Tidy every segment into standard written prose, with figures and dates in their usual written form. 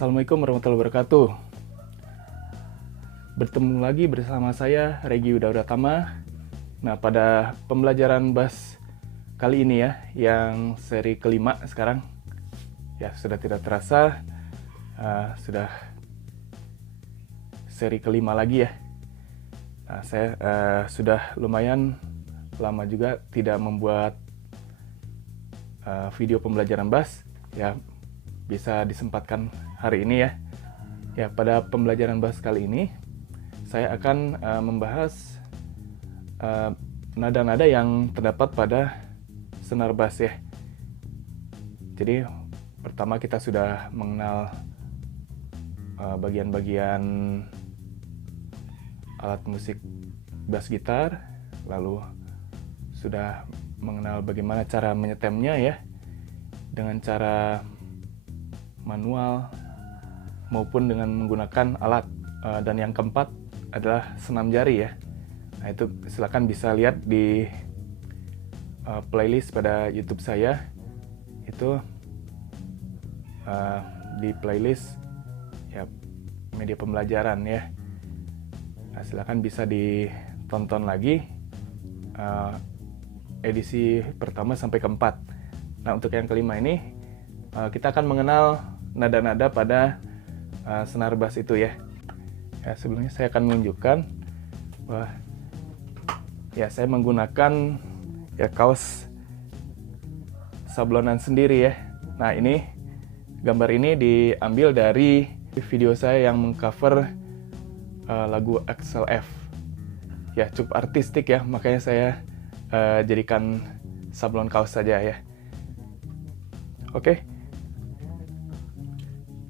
Assalamualaikum warahmatullahi wabarakatuh. Bertemu lagi bersama saya Regi Udawratama. Nah, pada pembelajaran bass kali ini ya, yang seri kelima sekarang, ya sudah tidak terasa, sudah seri kelima lagi ya. Nah, saya sudah lumayan lama juga tidak membuat video pembelajaran bass, ya bisa disempatkan hari ini ya. Ya, pada pembelajaran bass kali ini saya akan membahas nada-nada yang terdapat pada senar bass ya. Jadi pertama kita sudah mengenal bagian-bagian alat musik bass gitar, lalu sudah mengenal bagaimana cara menyetemnya ya, dengan cara manual maupun dengan menggunakan alat, dan yang keempat adalah senam jari ya. Nah, itu silakan bisa lihat di playlist pada YouTube saya, itu di playlist ya media pembelajaran ya. Nah, silakan bisa ditonton lagi edisi pertama sampai keempat. Nah, untuk yang kelima ini kita akan mengenal nada-nada pada senar bass itu ya. Ya, sebelumnya saya akan menunjukkan bahwa ya saya menggunakan ya kaos sablonan sendiri ya. Nah, ini gambar ini diambil dari video saya yang mengcover lagu XLF. Ya, cukup artistik ya, makanya saya jadikan sablon kaos saja ya. Oke,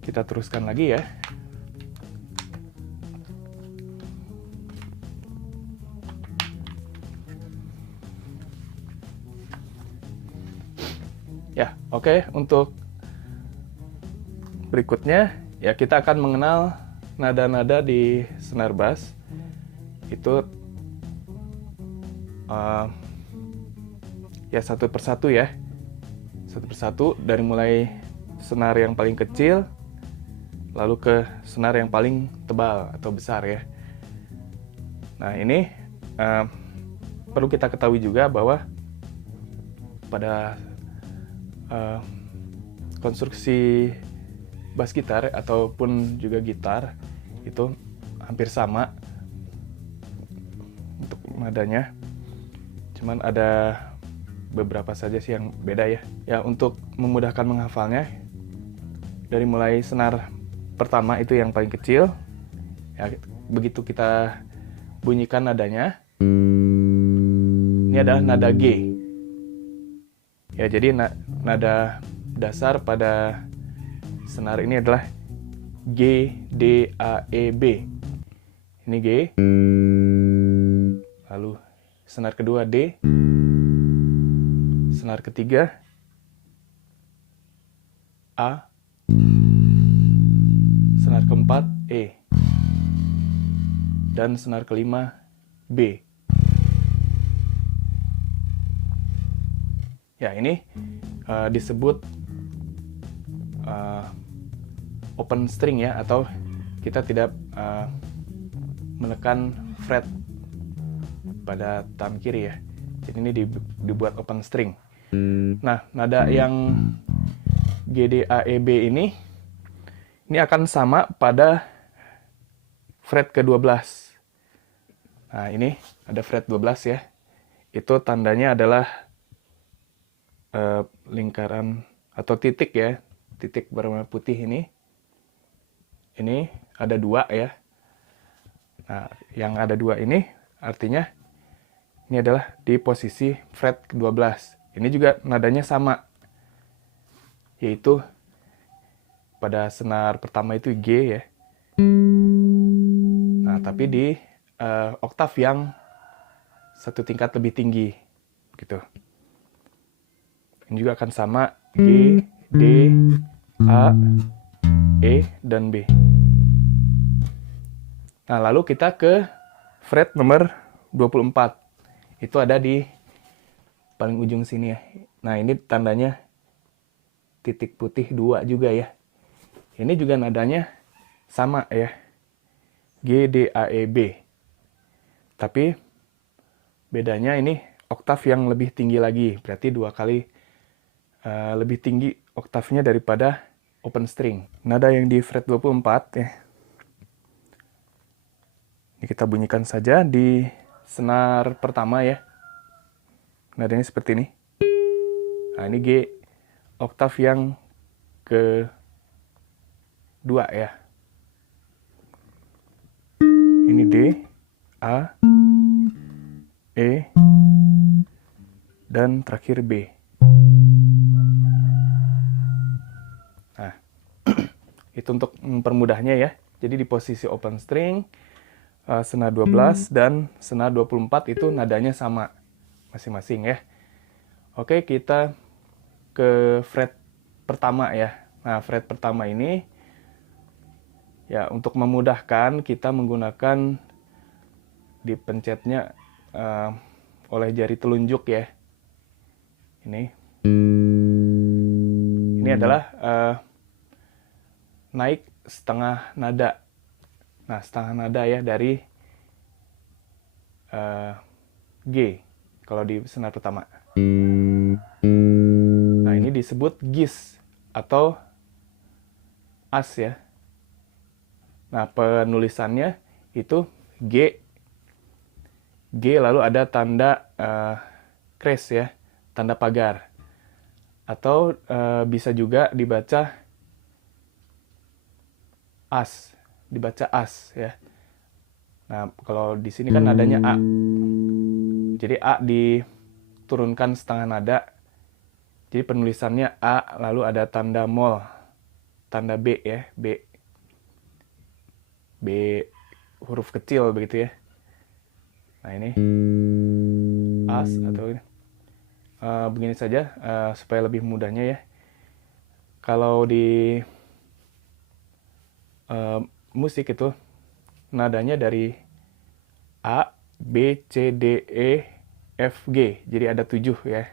kita teruskan lagi ya. Ya, oke. Untuk berikutnya ya kita akan mengenal nada-nada di senar bass. Itu ya satu persatu ya. Satu persatu dari mulai senar yang paling kecil lalu ke senar yang paling tebal atau besar ya. Nah, ini perlu kita ketahui juga bahwa pada konstruksi bass gitar ataupun juga gitar itu hampir sama untuk nadanya, cuman ada beberapa saja sih yang beda ya. Ya, untuk memudahkan menghafalnya, dari mulai senar pertama itu yang paling kecil ya, begitu kita bunyikan nadanya, ini adalah nada G ya. Jadi nada dasar pada senar ini adalah G, D, A, E, B. Ini G, lalu senar kedua D, senar ketiga A, senar keempat E, dan senar kelima B. Ya, ini disebut open string ya, atau kita tidak menekan fret pada thumb kiri ya. Jadi ini dibuat open string. Nah, nada yang G, D, A, E, B ini akan sama pada fret ke-12. Nah, ini ada fret 12 ya. Itu tandanya adalah lingkaran atau titik ya. Titik berwarna putih ini ada dua ya. Nah, yang ada dua ini artinya ini adalah di posisi fret ke-12. Ini juga nadanya sama, yaitu pada senar pertama itu G ya. Nah, tapi di oktav yang satu tingkat lebih tinggi gitu. Ini juga akan sama G, D, A, E, dan B. Nah, lalu kita ke fret nomor 24. Itu ada di paling ujung sini ya. Nah, ini tandanya titik putih 2 juga ya. Ini juga nadanya sama ya, G, D, A, E, B. Tapi bedanya ini oktav yang lebih tinggi lagi, berarti 2 kali lebih tinggi oktavnya daripada open string. Nada yang di fret 24 ya. Ini kita bunyikan saja di senar pertama ya. Nadanya seperti ini. Nah, ini G, oktav yang ke-2 ya. Ini D, A, E, dan terakhir B. Nah, itu untuk mempermudahnya ya. Jadi di posisi open string, senar 12 dan senar 24 itu nadanya sama masing-masing ya. Oke, kita ke fret pertama ya. Nah, fret pertama ini ya untuk memudahkan kita menggunakan dipencetnya oleh jari telunjuk ya. Ini adalah naik setengah nada. Nah, setengah nada ya dari G kalau di senar pertama. Nah, ini disebut gis atau as ya. Nah, penulisannya itu G lalu ada tanda kres ya, tanda pagar. Atau bisa juga dibaca as, ya. Nah, kalau di sini kan nadanya A. Jadi A diturunkan setengah nada. Jadi penulisannya A, lalu ada tanda mol, tanda B ya, B huruf kecil begitu ya. Nah, ini as atau ini. Begini saja supaya lebih mudahnya ya. Kalau di musik itu nadanya dari A, B, C, D, E, F, G. Jadi ada 7 ya.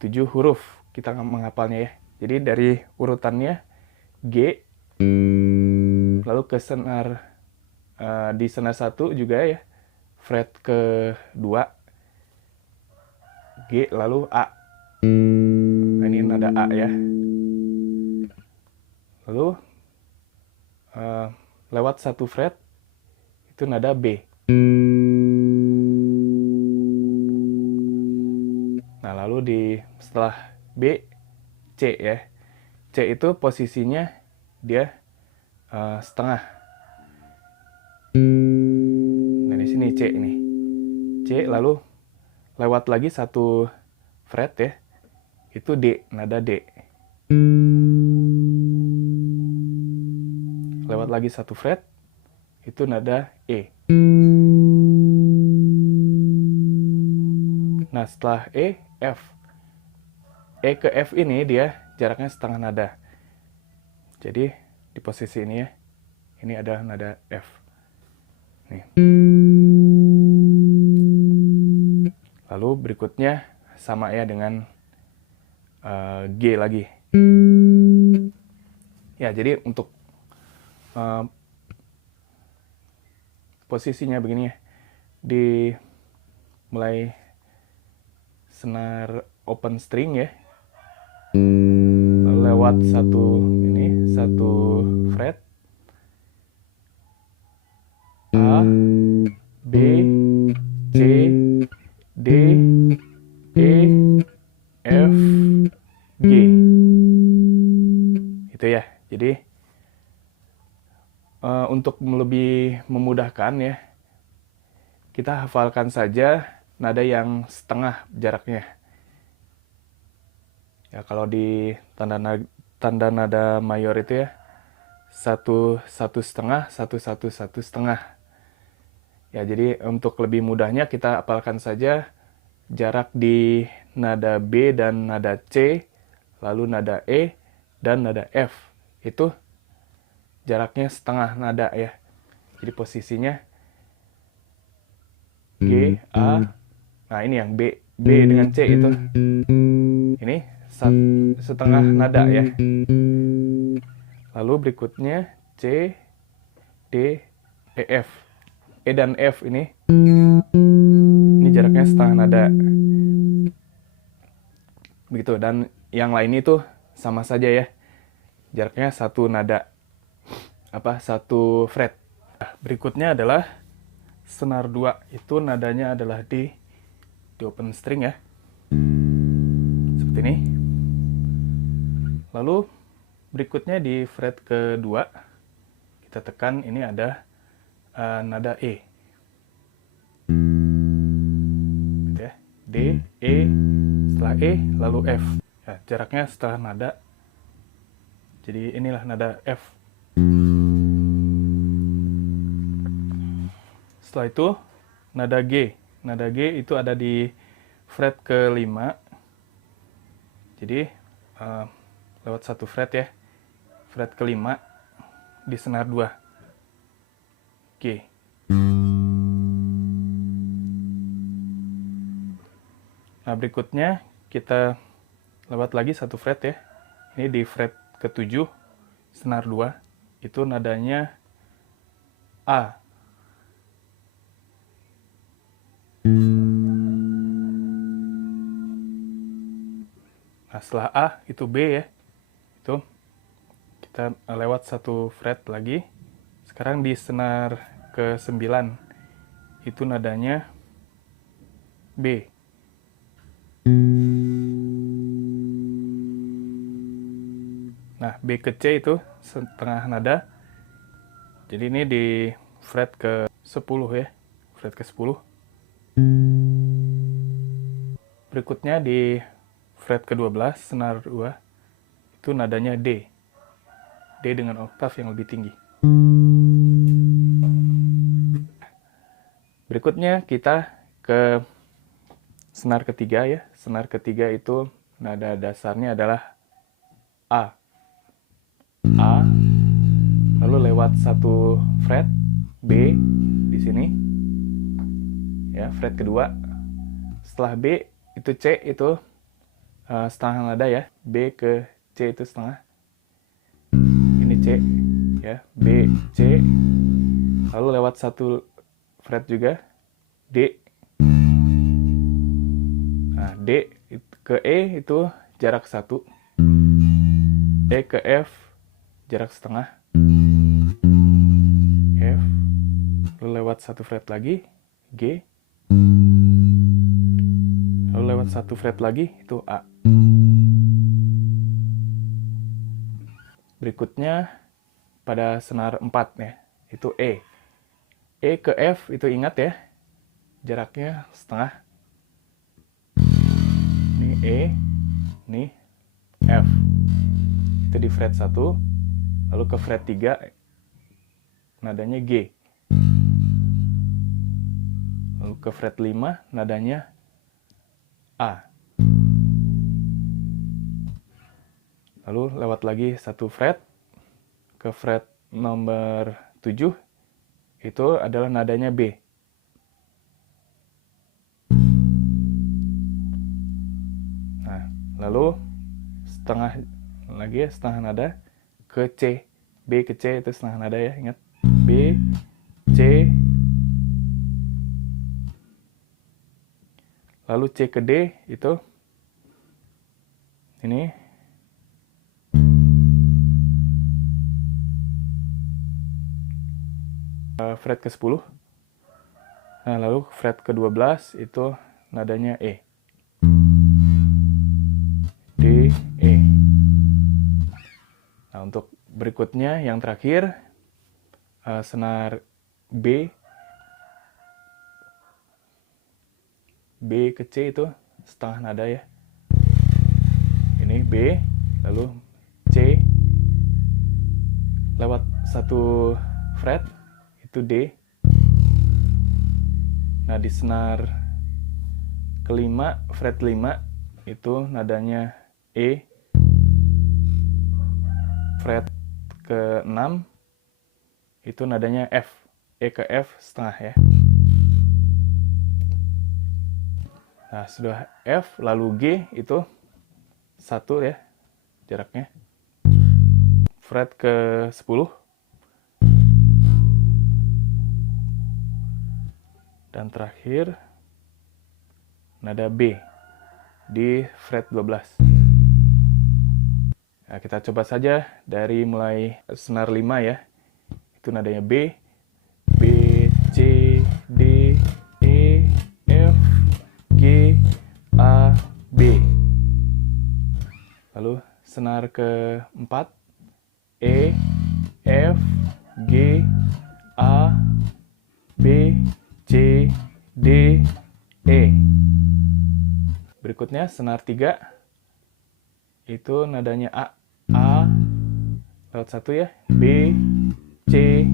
7 huruf kita menghafalnya ya. Jadi dari urutannya G, lalu ke senar di senar 1 juga ya, fret ke-2 G lalu A. Nah, ini nada A ya. Lalu lewat 1 fret itu nada B. Nah, lalu setelah B, C ya. C itu posisinya dia setengah. Nah, di sini C ini. C lalu lewat lagi 1 fret ya. Itu D, nada D. Lewat lagi 1 fret itu nada E. Nah, setelah E, F. E ke F ini dia jaraknya setengah nada. Jadi di posisi ini ya, ini ada nada F. Nih. Lalu berikutnya sama ya dengan G lagi. Ya, jadi untuk posisinya begini ya. Di mulai senar open string ya. Lalu lewat 1 fret A, B, C, D, E, F, G. Itu ya. Jadi untuk lebih memudahkan ya, kita hafalkan saja nada yang setengah jaraknya. Ya, kalau di tanda nada mayor itu ya, 1 1/2, 1 1 1/2. Ya, jadi untuk lebih mudahnya kita hafalkan saja jarak di nada B dan nada C, lalu nada E dan nada F. Itu jaraknya setengah nada ya. Jadi posisinya G, A. Nah, ini yang B dengan C itu. Ini setengah nada ya. Lalu berikutnya C, D, E, F. E dan F ini jaraknya setengah nada. Begitu, dan yang lain itu sama saja ya. Jaraknya satu nada. Satu fret. Berikutnya adalah senar 2. Itu nadanya adalah di open string ya. Seperti ini. Lalu berikutnya di fret kedua kita tekan, ini ada nada E. Gitu ya. D, E, setelah E lalu F. Ya, jaraknya setengah nada. Jadi inilah nada F. Setelah itu nada G. Nada G itu ada di fret ke-5. Jadi lewat satu fret ya. Fret ke-5 di senar 2. G. Nah, berikutnya kita lewat lagi satu fret ya. Ini di fret ke-7 senar 2. Itu nadanya A. Nah, setelah A itu B ya. Itu kita lewat satu fret lagi. Sekarang di senar ke-9 itu nadanya B. Nah, B ke C itu setengah nada. Jadi ini di fret ke-10 ya. Fret ke-10. Berikutnya di fret ke-12 senar 2 itu nadanya D. D dengan oktav yang lebih tinggi. Berikutnya kita ke senar ketiga ya. Senar ketiga itu nada dasarnya adalah A. A, lalu lewat satu fret B di sini. Ya, fret kedua. Setelah B itu C itu setengah nada ya. B ke C itu setengah. Ini C ya, B, C. Lalu lewat satu fret juga D. Nah, D ke E itu jarak 1. E ke F jarak setengah. F. Lalu lewat satu fret lagi G. Lalu lewat satu fret lagi itu A. Berikutnya pada senar 4 ya, itu E. E ke F itu ingat ya, jaraknya setengah. Ini E, ini F. Itu di fret 1, lalu ke fret 3 nadanya G. Lalu ke fret 5 nadanya A. Lalu lewat lagi satu fret ke fret nomor 7 itu adalah nadanya B. Nah, lalu setengah lagi ya, setengah nada ke C. B ke C itu setengah nada ya, ingat. B, C, lalu C ke D itu ini fret ke-10. Nah, lalu fret ke-12 itu nadanya E. D, E. Nah, untuk berikutnya yang terakhir senar B. B ke C itu setengah nada ya. Ini B, lalu C, lewat satu fret itu D. Nah, di senar kelima, fret 5 itu nadanya E. Fret ke-6 itu nadanya F. E ke F setengah ya. Nah, sudah F lalu G itu 1 ya jaraknya. fret ke 10. Dan terakhir nada B di fret 12. Nah, kita coba saja dari mulai senar 5 ya. Itu nadanya B, B, C, D, E, F, G, A, B. Lalu senar ke-4, E, F, G, A, B, C, D, E. Berikutnya senar 3, itu nadanya A. A, lewat 1 ya, B, C,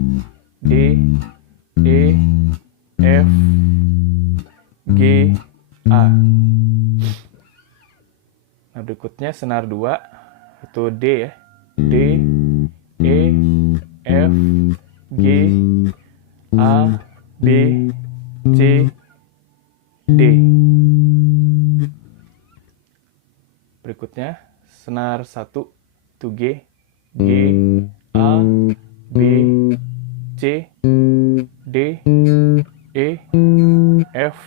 D, E, F, G, A. Nah, berikutnya senar 2, itu D ya, D, E, F, G, A, B, C, D. Berikutnya senar 1, itu G, G, A, B, C, D, E, F,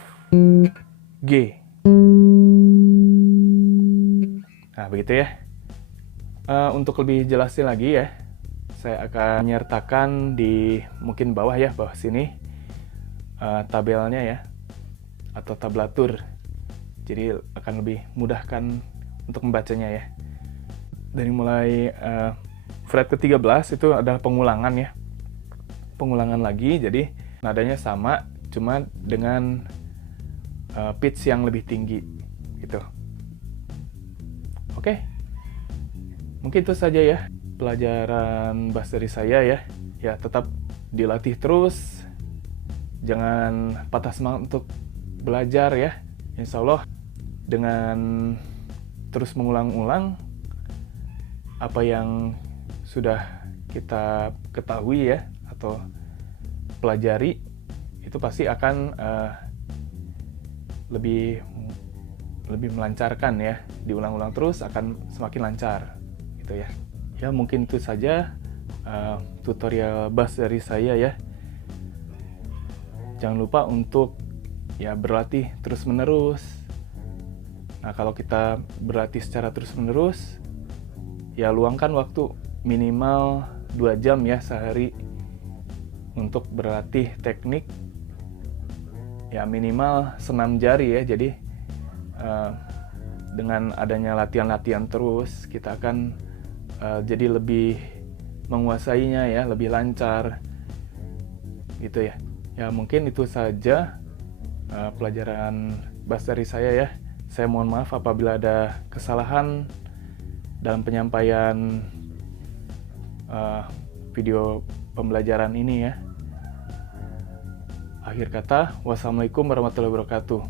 G. Nah, begitu ya. Untuk lebih jelasnya lagi ya, saya akan menyertakan di mungkin bawah ya, bawah sini tabelnya ya, atau tablatur. Jadi akan lebih mudahkan untuk membacanya ya. Dari mulai fret ke-13 itu adalah pengulangan ya. Pengulangan lagi, jadi nadanya sama, cuma dengan pitch yang lebih tinggi gitu. Oke, mungkin itu saja ya pelajaran bass dari saya ya. Ya, tetap dilatih terus, jangan patah semangat untuk belajar ya. Insya Allah dengan terus mengulang-ulang apa yang sudah kita ketahui ya atau pelajari, itu pasti akan lebih melancarkan ya. Diulang-ulang terus akan semakin lancar gitu ya. Ya, mungkin itu saja tutorial bass dari saya ya. Jangan lupa untuk ya berlatih terus-menerus. Nah, kalau kita berlatih secara terus-menerus, ya luangkan waktu minimal 2 jam ya sehari untuk berlatih teknik. Ya minimal senam jari ya. Jadi dengan adanya latihan-latihan terus, kita akan jadi lebih menguasainya ya, lebih lancar gitu ya. Ya mungkin itu saja pelajaran bass dari saya ya. Saya mohon maaf apabila ada kesalahan dalam penyampaian video pembelajaran ini ya. Akhir kata, wassalamualaikum warahmatullahi wabarakatuh.